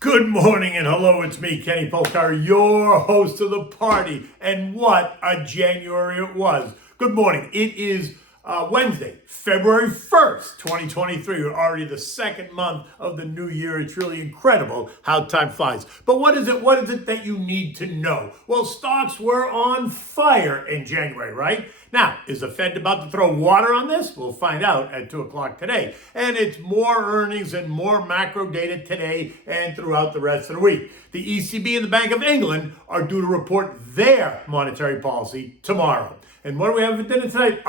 Good morning and hello, it's me, Kenny Polkar, your host of the party. And what a January it was. Good morning. It is Wednesday, February 1st, 2023. We're already the second month of the new year. It's really incredible how time flies. But what is it that you need to know? Well, stocks were on fire in January, right? Now, is the Fed about to throw water on this? We'll find out at 2 o'clock today. And it's more earnings and more macro data today and throughout the rest of the week. The ECB and the Bank of England are due to report their monetary policy tomorrow. And what do we have for dinner tonight?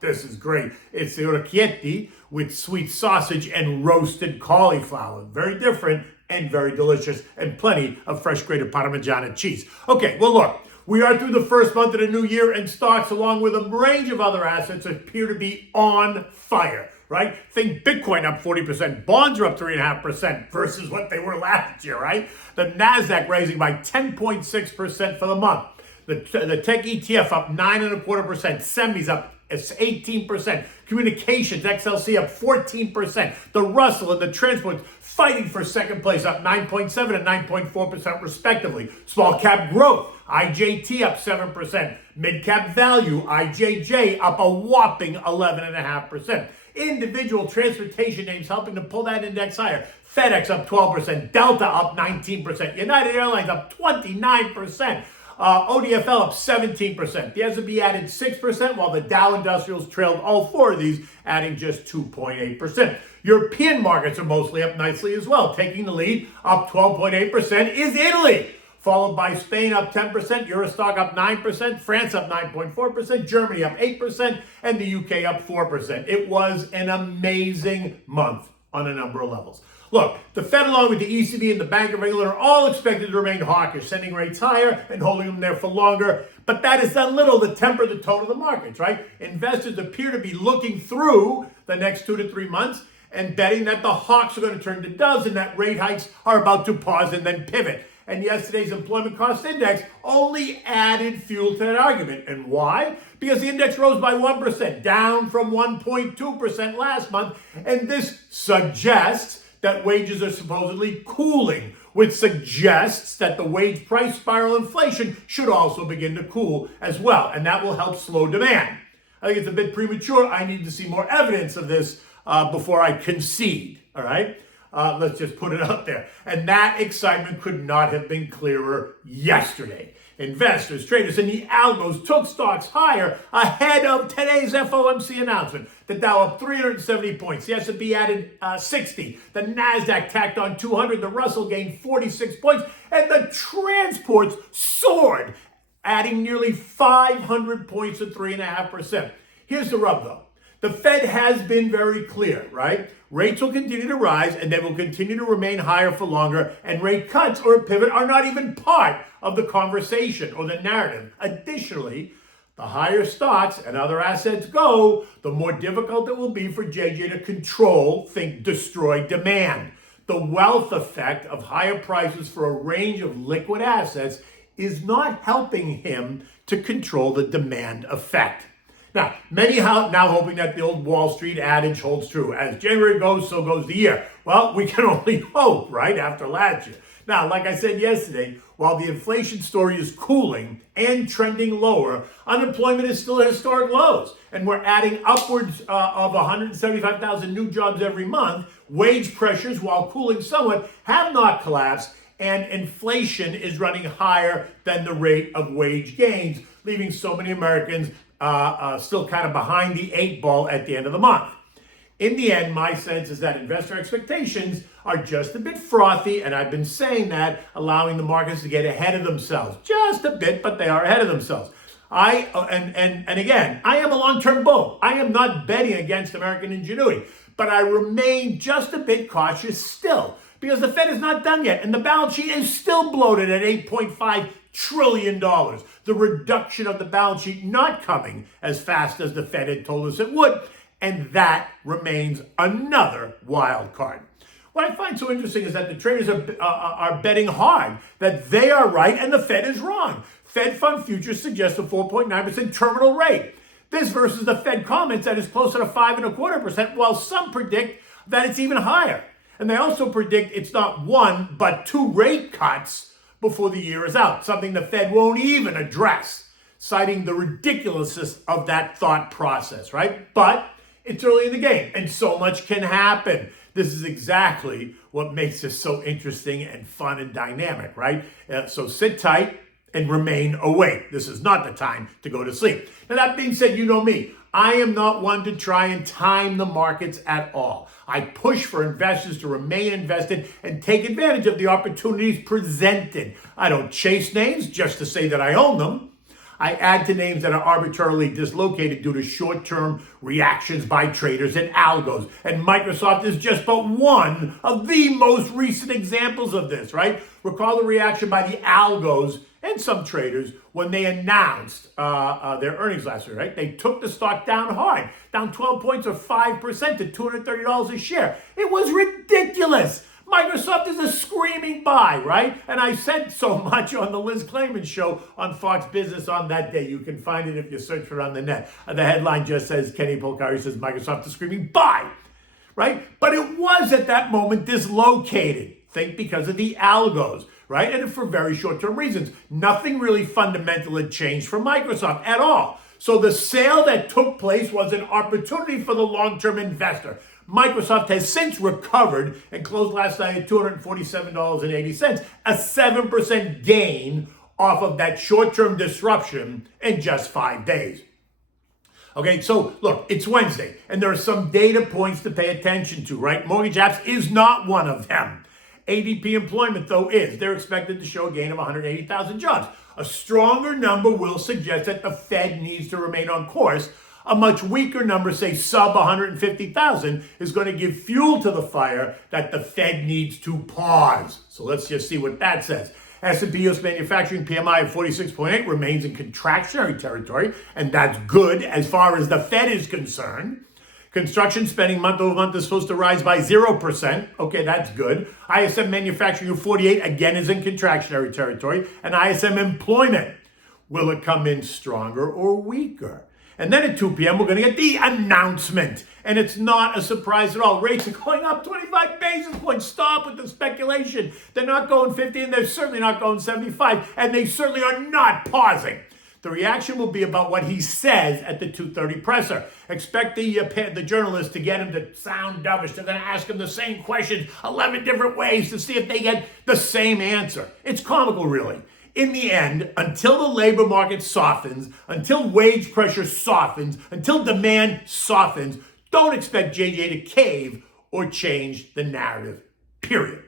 This is great. It's the Orecchiette with sweet sausage and roasted cauliflower. Very different and very delicious, and plenty of fresh grated Parmigiana cheese. Okay, well look, we are through the first month of the new year, and stocks, along with a range of other assets, appear to be on fire, right? Think Bitcoin up 40%, bonds are up 3.5% versus what they were last year, right? The NASDAQ raising by 10.6% for the month. The tech ETF up 9.25%, semis up 18%, communications, XLC up 14%, the Russell and the transports fighting for second place up 9.7 and 9.4% respectively. Small cap growth, IJT up 7%, mid cap value, IJJ up a whopping 11.5%. Individual transportation names helping to pull that index higher. FedEx up 12%, Delta up 19%, United Airlines up 29%. ODFL up 17%. The S&P added 6%, while the Dow Industrials trailed all four of these, adding just 2.8%. European markets are mostly up nicely as well. Taking the lead, up 12.8%, is Italy, followed by Spain up 10%, Eurostock up 9%, France up 9.4%, Germany up 8%, and the UK up 4%. It was an amazing month on a number of levels. Look, the Fed, along with the ECB and the Bank of England, are all expected to remain hawkish, sending rates higher and holding them there for longer. But that has done little to temper the tone of the markets, right? Investors appear to be looking through the next 2 to 3 months and betting that the hawks are going to turn to doves and that rate hikes are about to pause and then pivot. And yesterday's employment cost index only added fuel to that argument. And why? Because the index rose by 1%, down from 1.2% last month. And this suggests that wages are supposedly cooling, which suggests that the wage price spiral inflation should also begin to cool as well. And that will help slow demand. I think it's a bit premature. I need to see more evidence of this before I concede, all right? Let's just put it out there. And that excitement could not have been clearer yesterday. Investors, traders, and the algos took stocks higher ahead of today's FOMC announcement. The Dow up 370 points. The S&P added 60. The NASDAQ tacked on 200. The Russell gained 46 points. And the transports soared, adding nearly 500 points to 3.5%. Here's the rub, though. The Fed has been very clear, right? Rates will continue to rise and they will continue to remain higher for longer, and rate cuts or a pivot are not even part of the conversation or the narrative. Additionally, the higher stocks and other assets go, the more difficult it will be for JJ to control, destroy demand. The wealth effect of higher prices for a range of liquid assets is not helping him to control the demand effect. Now, many now hoping that the old Wall Street adage holds true. As January goes, so goes the year. Well, we can only hope, right, after last year. Now, like I said yesterday, while the inflation story is cooling and trending lower, unemployment is still at historic lows. And we're adding upwards of 175,000 new jobs every month. Wage pressures, while cooling somewhat, have not collapsed. And inflation is running higher than the rate of wage gains, leaving so many Americans still kind of behind the 8 ball at the end of the month. In the end, my sense is that investor expectations are just a bit frothy, and I've been saying that, allowing the markets to get ahead of themselves. Just a bit, but they are ahead of themselves. Again, I am a long-term bull. I am not betting against American ingenuity, but I remain just a bit cautious still, because the Fed is not done yet, and the balance sheet is still bloated at $8.5 trillion. The reduction of the balance sheet not coming as fast as the Fed had told us it would, and that remains another wild card. What I find so interesting is that the traders are betting hard that they are right and the Fed is wrong. Fed fund futures suggest a 4.9% terminal rate. This versus the Fed comments that is closer to 5.25%, while some predict that it's even higher. And they also predict it's not one, but two rate cuts before the year is out, something the Fed won't even address, citing the ridiculousness of that thought process, right? But it's early in the game, and so much can happen. This is exactly what makes this so interesting and fun and dynamic, right? So sit tight and remain awake. This is not the time to go to sleep. Now, that being said, you know me. I am not one to try and time the markets at all. I push for investors to remain invested and take advantage of the opportunities presented. I don't chase names just to say that I own them. I add to names that are arbitrarily dislocated due to short-term reactions by traders and algos. And Microsoft is just but one of the most recent examples of this, right? Recall the reaction by the algos and some traders when they announced their earnings last week, right? They took the stock down hard, down 12 points or 5% to $230 a share. It was ridiculous. Microsoft is a screaming buy, right? And I said so much on the Liz Clayman show on Fox Business on that day. You can find it if you search for it on the net. The headline just says, Kenny Polcari says Microsoft is screaming buy, right? But it was at that moment dislocated. Think because of the algos, right? And for very short-term reasons. Nothing really fundamental had changed for Microsoft at all. So the sale that took place was an opportunity for the long-term investor. Microsoft has since recovered and closed last night at $247.80, a 7% gain off of that short-term disruption in just 5 days. Okay, so look, it's Wednesday, and there are some data points to pay attention to, right? Mortgage apps is not one of them. ADP employment, though, is. They're expected to show a gain of 180,000 jobs. A stronger number will suggest that the Fed needs to remain on course. A much weaker number, say sub 150,000, is going to give fuel to the fire that the Fed needs to pause. So let's just see what that says. S&P US manufacturing PMI of 46.8 remains in contractionary territory, and that's good as far as the Fed is concerned. Construction spending month over month is supposed to rise by 0%. Okay, that's good. ISM manufacturing of 48, again, is in contractionary territory. And ISM employment, will it come in stronger or weaker? And then at 2 p.m., we're going to get the announcement. And it's not a surprise at all. Rates are going up 25 basis points. Stop with the speculation. They're not going 50, and they're certainly not going 75. And they certainly are not pausing. The reaction will be about what he says at the 2:30 presser. Expect the journalist to get him to sound dovish. They're going to ask him the same questions 11 different ways to see if they get the same answer. It's comical, really. In the end, until the labor market softens, until wage pressure softens, until demand softens, don't expect JJ to cave or change the narrative, period.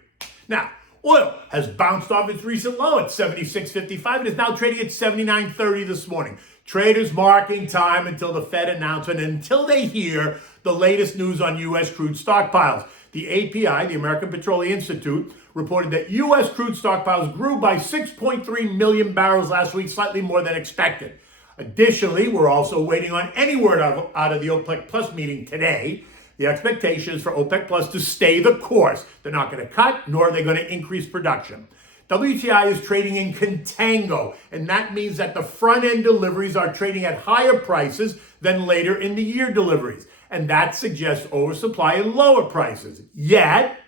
Now, oil has bounced off its recent low at 76.55 and is now trading at 79.30 this morning. Traders marking time until the Fed announcement and until they hear the latest news on U.S. crude stockpiles. The API, the American Petroleum Institute, reported that U.S. crude stockpiles grew by 6.3 million barrels last week, slightly more than expected. Additionally, we're also waiting on any word out of the OPEC Plus meeting today. The expectation is for OPEC Plus to stay the course. They're not going to cut, nor are they going to increase production. WTI is trading in contango, and that means that the front-end deliveries are trading at higher prices than later in the year deliveries. And that suggests oversupply and lower prices. Yet,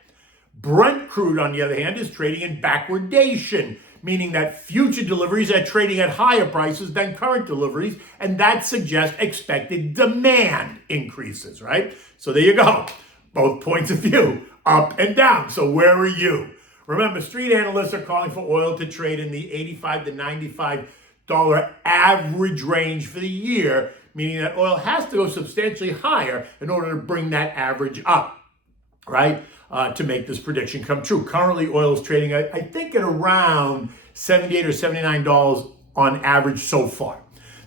Brent crude, on the other hand, is trading in backwardation, meaning that future deliveries are trading at higher prices than current deliveries, and that suggests expected demand increases, right? So there you go. Both points of view, up and down. So where are you? Remember, street analysts are calling for oil to trade in the $85 to $95 average range for the year, meaning that oil has to go substantially higher in order to bring that average up, right? To make this prediction come true. Currently, oil is trading, I think, at around $78 or $79 on average so far.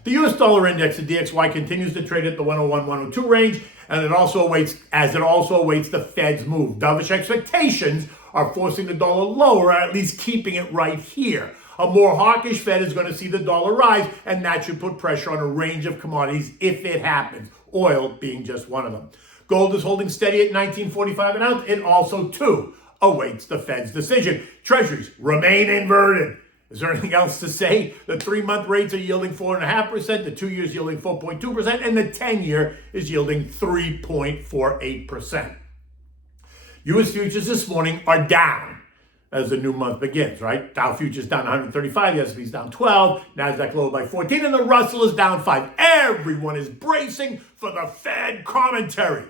The U.S. dollar index, the DXY, continues to trade at the 101, 102 range, and it also awaits the Fed's move. Dovish expectations are forcing the dollar lower, or at least keeping it right here. A more hawkish Fed is going to see the dollar rise, and that should put pressure on a range of commodities if it happens, oil being just one of them. Gold is holding steady at $19.45 an ounce. It also, too, awaits the Fed's decision. Treasuries remain inverted. Is there anything else to say? The 3-month rates are yielding 4.5%, the 2 years yielding 4.2%, and the 10-year is yielding 3.48%. U.S. futures this morning are down as the new month begins, right? Dow futures down 135, the S&P's down 12, NASDAQ lower by 14, and the Russell is down 5. Everyone is bracing for the Fed commentary.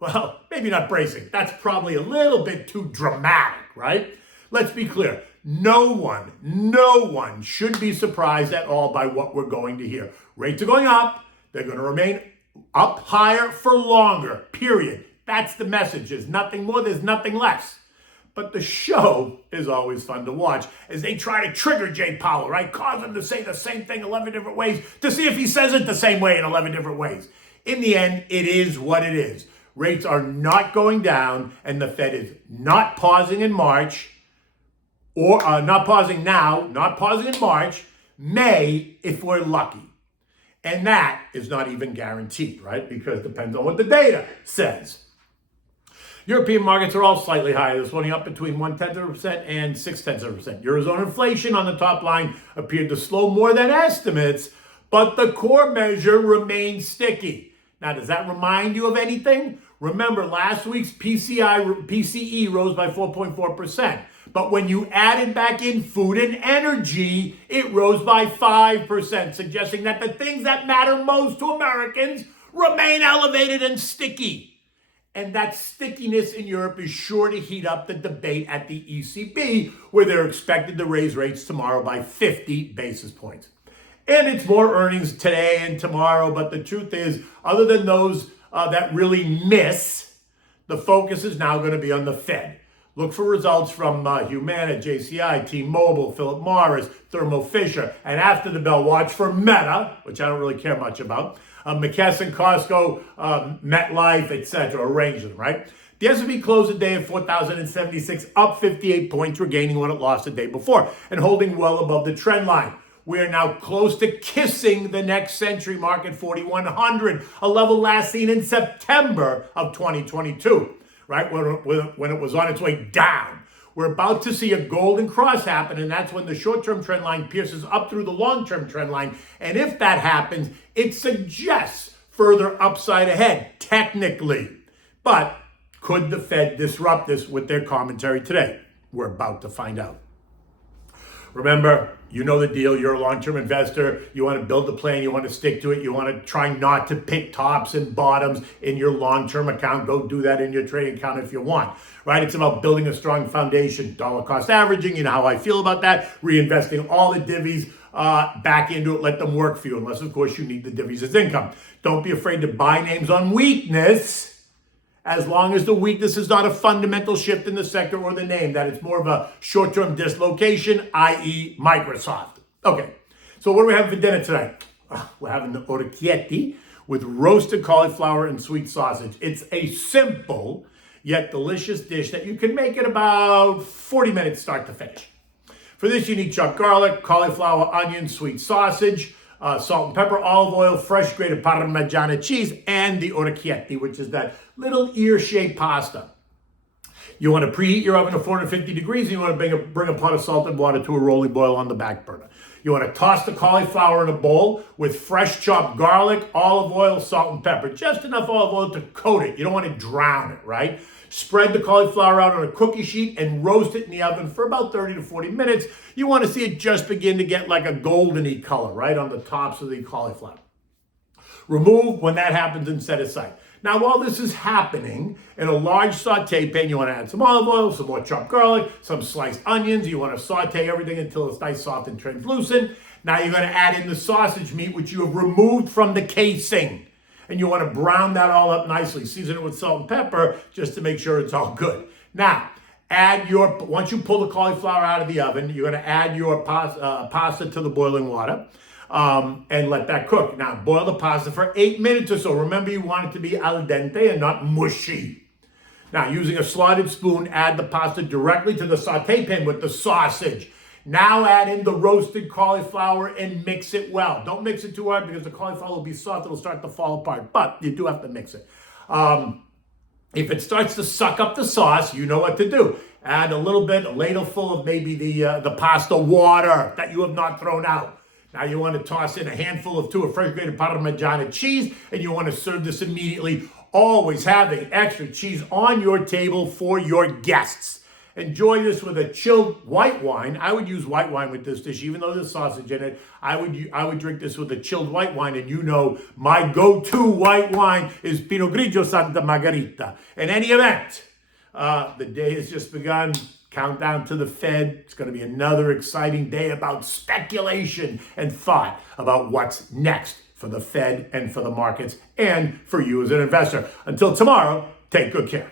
Well, maybe not bracing. That's probably a little bit too dramatic, right? Let's be clear. No one should be surprised at all by what we're going to hear. Rates are going up. They're going to remain up higher for longer, period. That's the message. There's nothing more, there's nothing less. But the show is always fun to watch as they try to trigger Jay Powell, right? Cause him to say the same thing 11 different ways to see if he says it the same way in 11 different ways. In the end, it is what it is. Rates are not going down, and the Fed is not pausing in March, or not pausing now, not pausing in March, May, if we're lucky. And that is not even guaranteed, right? Because it depends on what the data says. European markets are all slightly higher this morning, up between 0.1% and 0.6%. Eurozone inflation on the top line appeared to slow more than estimates, but the core measure remains sticky. Now, does that remind you of anything? Remember, last week's PCE rose by 4.4%. But when you added back in food and energy, it rose by 5%, suggesting that the things that matter most to Americans remain elevated and sticky. And that stickiness in Europe is sure to heat up the debate at the ECB, where they're expected to raise rates tomorrow by 50 basis points. And it's more earnings today and tomorrow, but the truth is, other than those that really miss, the focus is now going to be on the Fed. Look for results from Humana, JCI, T-Mobile, Philip Morris, Thermo Fisher, and after the bell, watch for Meta, which I don't really care much about, McKesson, Costco, MetLife, etc. Arrange them, right? The S&P closed the day at 4,076, up 58 points, regaining what it lost the day before, and holding well above the trend line. We are now close to kissing the next century mark at 4,100, a level last seen in September of 2022, right? When it was on its way down. We're about to see a golden cross happen, and that's when the short-term trend line pierces up through the long-term trend line. And if that happens, it suggests further upside ahead, technically. But could the Fed disrupt this with their commentary today? We're about to find out. Remember, you know the deal. You're a long-term investor. You want to build a plan. You want to stick to it. You want to try not to pick tops and bottoms in your long-term account. Go do that in your trading account if you want, right? It's about building a strong foundation. Dollar cost averaging, you know how I feel about that. Reinvesting all the divvies back into it. Let them work for you, unless, of course, you need the divvies as income. Don't be afraid to buy names on weakness, as long as the weakness is not a fundamental shift in the sector or the name, that it's more of a short-term dislocation, i.e. Microsoft. Okay, so what are we having for dinner tonight? We're having the Orecchiette with roasted cauliflower and sweet sausage. It's a simple yet delicious dish that you can make in about 40 minutes start to finish. For this, you need chopped garlic, cauliflower, onion, sweet sausage, salt and pepper, olive oil, fresh grated Parmigiana cheese, and the Orecchiette, which is that little ear-shaped pasta. You want to preheat your oven to 450 degrees, and you want to bring a pot of salted water to a rolling boil on the back burner. You want to toss the cauliflower in a bowl with fresh chopped garlic, olive oil, salt, and pepper. Just enough olive oil to coat it. You don't want to drown it, right? Spread the cauliflower out on a cookie sheet and roast it in the oven for about 30 to 40 minutes. You want to see it just begin to get like a goldeny color, right, on the tops of the cauliflower. Remove when that happens and set aside. Now, while this is happening, in a large saute pan, you want to add some olive oil, some more chopped garlic, some sliced onions. You want to saute everything until it's nice, soft, and translucent. Now you're going to add in the sausage meat, which you have removed from the casing. And you want to brown that all up nicely. Season it with salt and pepper just to make sure it's all good. Now, once you pull the cauliflower out of the oven, you're going to add your pasta to the boiling water and let that cook. Now, boil the pasta for 8 minutes or so. Remember, you want it to be al dente and not mushy. Now, using a slotted spoon, add the pasta directly to the saute pan with the sausage. Now add in the roasted cauliflower and mix it well. Don't mix it too hard because the cauliflower will be soft. It'll start to fall apart, but you do have to mix it. If it starts to suck up the sauce, you know what to do. Add a ladle full of maybe the pasta water that you have not thrown out. Now you want to toss in a handful of fresh grated Parmigiana cheese, and you want to serve this immediately. always having extra cheese on your table for your guests. Enjoy this with a chilled white wine. I would use white wine with this dish, even though there's sausage in it. I would drink this with a chilled white wine, and you know my go-to white wine is Pinot Grigio Santa Margherita. In any event, the day has just begun. Countdown to the Fed. It's going to be another exciting day about speculation and thought about what's next for the Fed and for the markets and for you as an investor. Until tomorrow, take good care.